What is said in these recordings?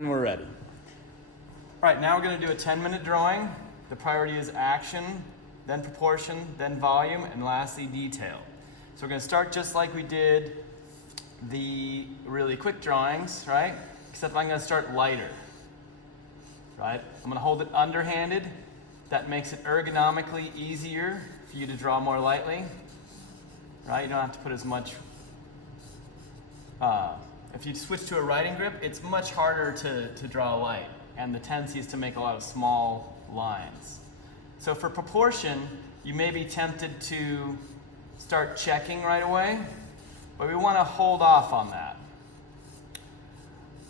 And we're ready. All right, now we're going to do a 10-minute drawing. The priority is action, then proportion, then volume, and lastly detail. So we're going to start just like we did the really quick drawings, right? Except I'm going to start lighter, right? I'm going to hold it underhanded. That makes it ergonomically easier for you to draw more lightly, right? You don't have to put as much. If you switch to a writing grip, it's much harder to draw light, and the tendency is to make a lot of small lines. So for proportion, you may be tempted to start checking right away, but we want to hold off on that.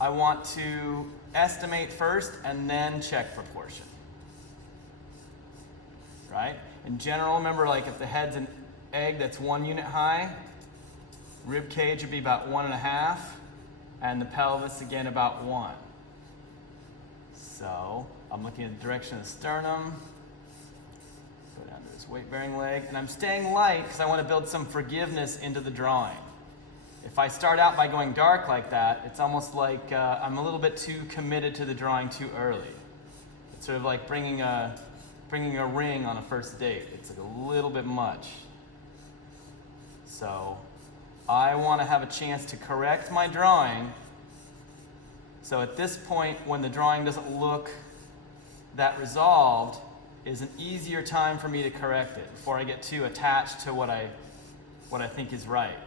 I want to estimate first and then check proportion, right? In general, remember, like if the head's an egg that's 1 unit high, rib cage would be about 1.5, and the pelvis again about 1. So I'm looking at the direction of the sternum, go down to this weight-bearing leg, and I'm staying light because I want to build some forgiveness into the drawing. If I start out by going dark like that, it's almost like I'm a little bit too committed to the drawing too early. It's sort of like bringing a ring on a first date. It's like a little bit much. So I want to have a chance to correct my drawing. So at this point, when the drawing doesn't look that resolved, is an easier time for me to correct it before I get too attached to what I think is right.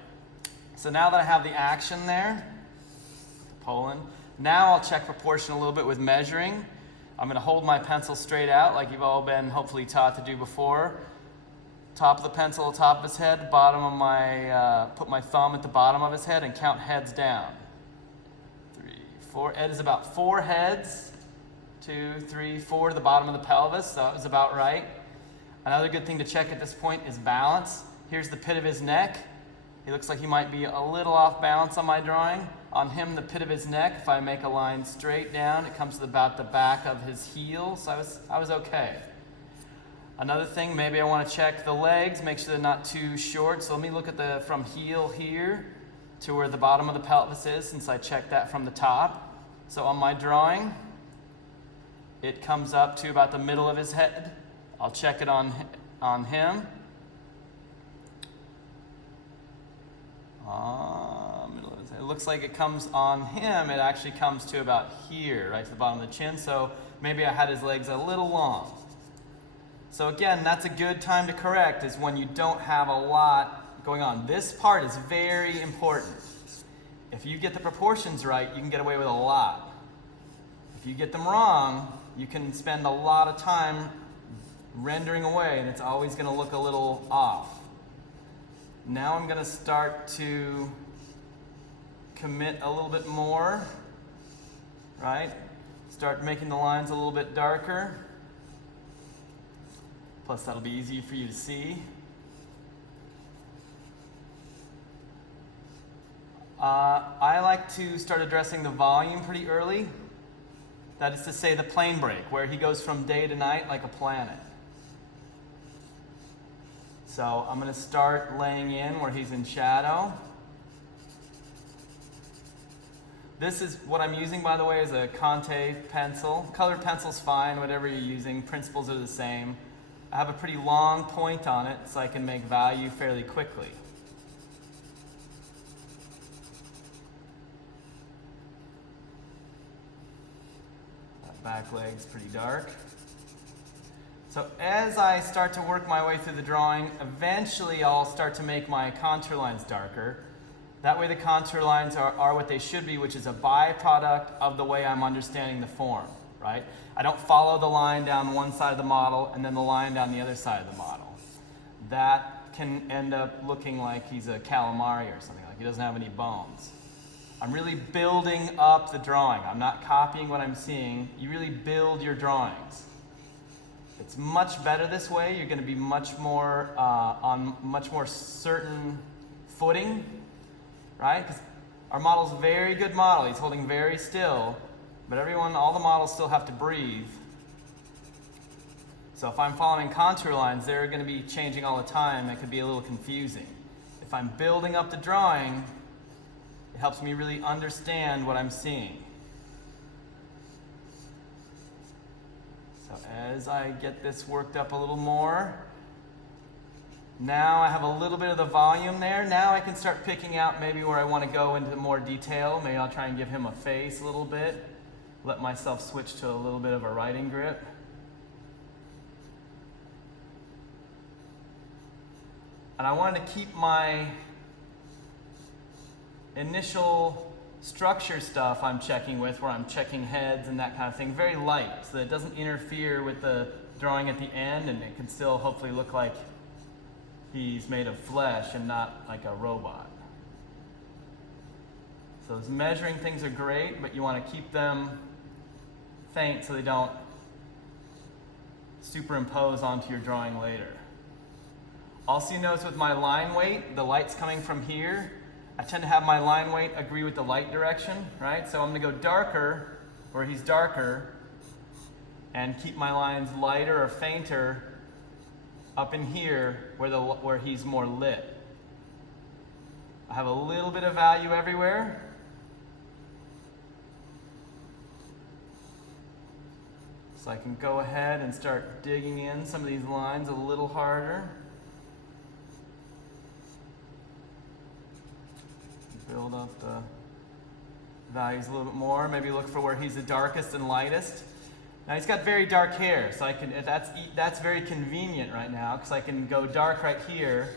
So now that I have the action there, Poland, now I'll check proportion a little bit with measuring. I'm going to hold my pencil straight out like you've all been hopefully taught to do before. Top of the pencil, top of his head, bottom of my, put my thumb at the bottom of his head and count heads down. 3, 4, Ed is about 4 heads. 2, 3, 4 to the bottom of the pelvis, so that was about right. Another good thing to check at this point is balance. Here's the pit of his neck. He looks like he might be a little off balance on my drawing. On him, the pit of his neck, if I make a line straight down, it comes to about the back of his heel, so I was okay. Another thing, maybe I want to check the legs, make sure they're not too short. So let me look at from heel here to where the bottom of the pelvis is, since I checked that from the top. So on my drawing, it comes up to about the middle of his head. I'll check it on him. Middle of his head. It looks like it comes on him, it actually comes to about here, right to the bottom of the chin. So maybe I had his legs a little long. So again, that's a good time to correct, is when you don't have a lot going on. This part is very important. If you get the proportions right, you can get away with a lot. If you get them wrong, you can spend a lot of time rendering away, and it's always going to look a little off. Now I'm going to start to commit a little bit more, right? Start making the lines a little bit darker. Plus, that'll be easy for you to see. I like to start addressing the volume pretty early. That is to say, the plane break, where he goes from day to night like a planet. So I'm going to start laying in where he's in shadow. This is what I'm using, by the way, is a Conte pencil. Colored pencil's fine, whatever you're using. Principles are the same. I have a pretty long point on it, so I can make value fairly quickly. That back leg's pretty dark. So as I start to work my way through the drawing, eventually I'll start to make my contour lines darker. That way the contour lines are what they should be, which is a byproduct of the way I'm understanding the form, right? I don't follow the line down one side of the model and then the line down the other side of the model. That can end up looking like he's a calamari or something, like he doesn't have any bones. I'm really building up the drawing. I'm not copying what I'm seeing. You really build your drawings. It's much better this way. You're going to be much more on much more certain footing, right? Because our model's a very good model. He's holding very still. But all the models still have to breathe. So if I'm following contour lines, they're going to be changing all the time. It could be a little confusing. If I'm building up the drawing, it helps me really understand what I'm seeing. So as I get this worked up a little more, now I have a little bit of the volume there. Now I can start picking out maybe where I want to go into more detail. Maybe I'll try and give him a face a little bit. Let myself switch to a little bit of a writing grip. And I wanted to keep my initial structure stuff I'm checking with, where I'm checking heads and that kind of thing, very light, so that it doesn't interfere with the drawing at the end, and it can still hopefully look like he's made of flesh and not like a robot. So those measuring things are great, but you want to keep them faint so they don't superimpose onto your drawing later. Also, you notice with my line weight, the light's coming from here. I tend to have my line weight agree with the light direction, right? So I'm going to go darker where he's darker and keep my lines lighter or fainter up in here where he's more lit. I have a little bit of value everywhere. So I can go ahead and start digging in some of these lines a little harder. Build up the values a little bit more. Maybe look for where he's the darkest and lightest. Now he's got very dark hair, so that's very convenient right now, because I can go dark right here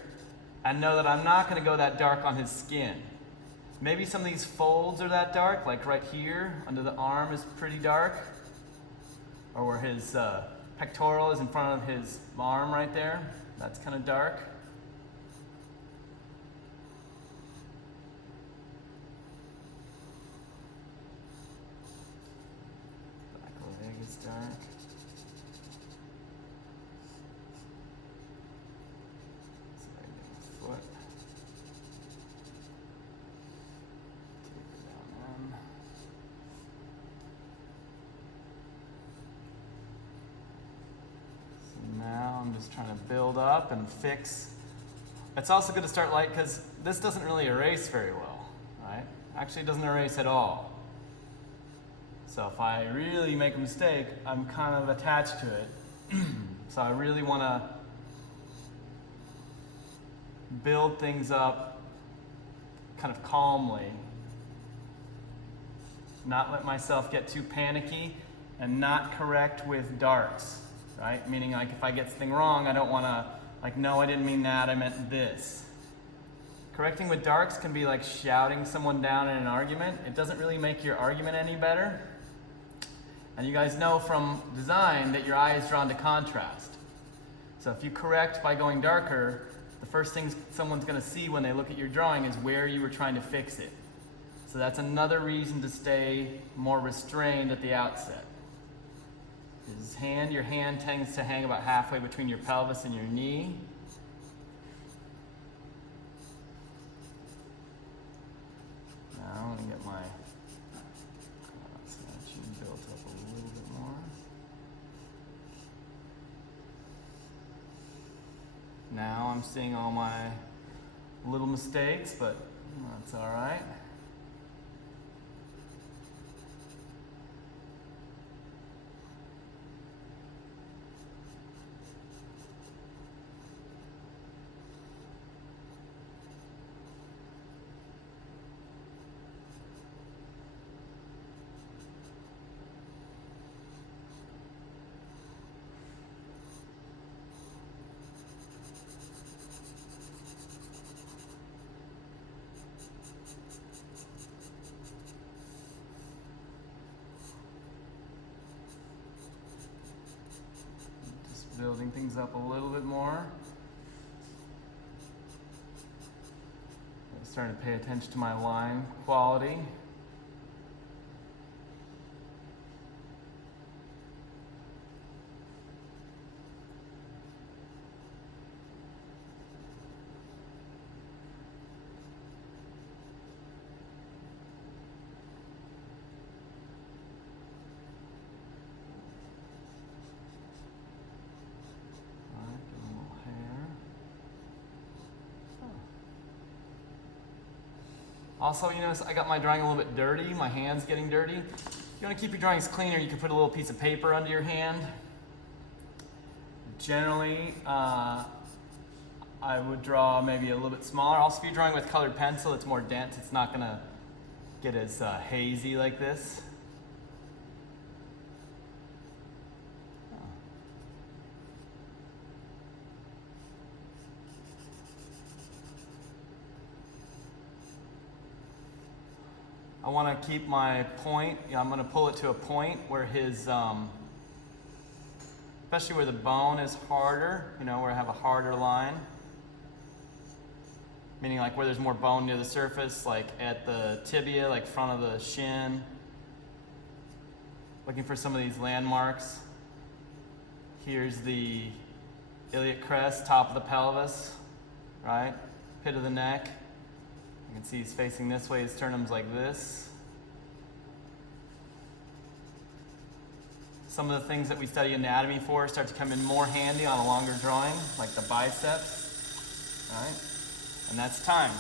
and know that I'm not going to go that dark on his skin. Maybe some of these folds are that dark, like right here under the arm is pretty dark, or where his pectoral is in front of his arm right there. That's kind of dark. Dark. Foot. Taper down in. So now I'm just trying to build up and fix. It's also good to start light because this doesn't really erase very well, right? Actually, it doesn't erase at all. So if I really make a mistake, I'm kind of attached to it. So I really want to build things up kind of calmly, not let myself get too panicky, and not correct with darks, right? Meaning, like, if I get something wrong, I don't want to, like, no, I didn't mean that, I meant this. Correcting with darks can be like shouting someone down in an argument. It doesn't really make your argument any better. And you guys know from design that your eye is drawn to contrast. So if you correct by going darker, the first thing someone's going to see when they look at your drawing is where you were trying to fix it. So that's another reason to stay more restrained at the outset. Your hand tends to hang about halfway between your pelvis and your knee. Now I'm going to get my built up a little bit more. Now I'm seeing all my little mistakes, but that's all right. Building things up a little bit more. I'm starting to pay attention to my line quality. Also, you notice I got my drawing a little bit dirty. My hand's getting dirty. If you want to keep your drawings cleaner, you can put a little piece of paper under your hand. Generally, I would draw maybe a little bit smaller. Also, if you're drawing with colored pencil, it's more dense. It's not gonna get as hazy like this. I want to keep my point. I'm going to pull it to a point where his, especially where the bone is harder, where I have a harder line. Meaning like where there's more bone near the surface, like at the tibia, like front of the shin. Looking for some of these landmarks. Here's the iliac crest, top of the pelvis, right? Pit of the neck. You can see he's facing this way, his sternum's like this. Some of the things that we study anatomy for start to come in more handy on a longer drawing, like the biceps, right? And that's time.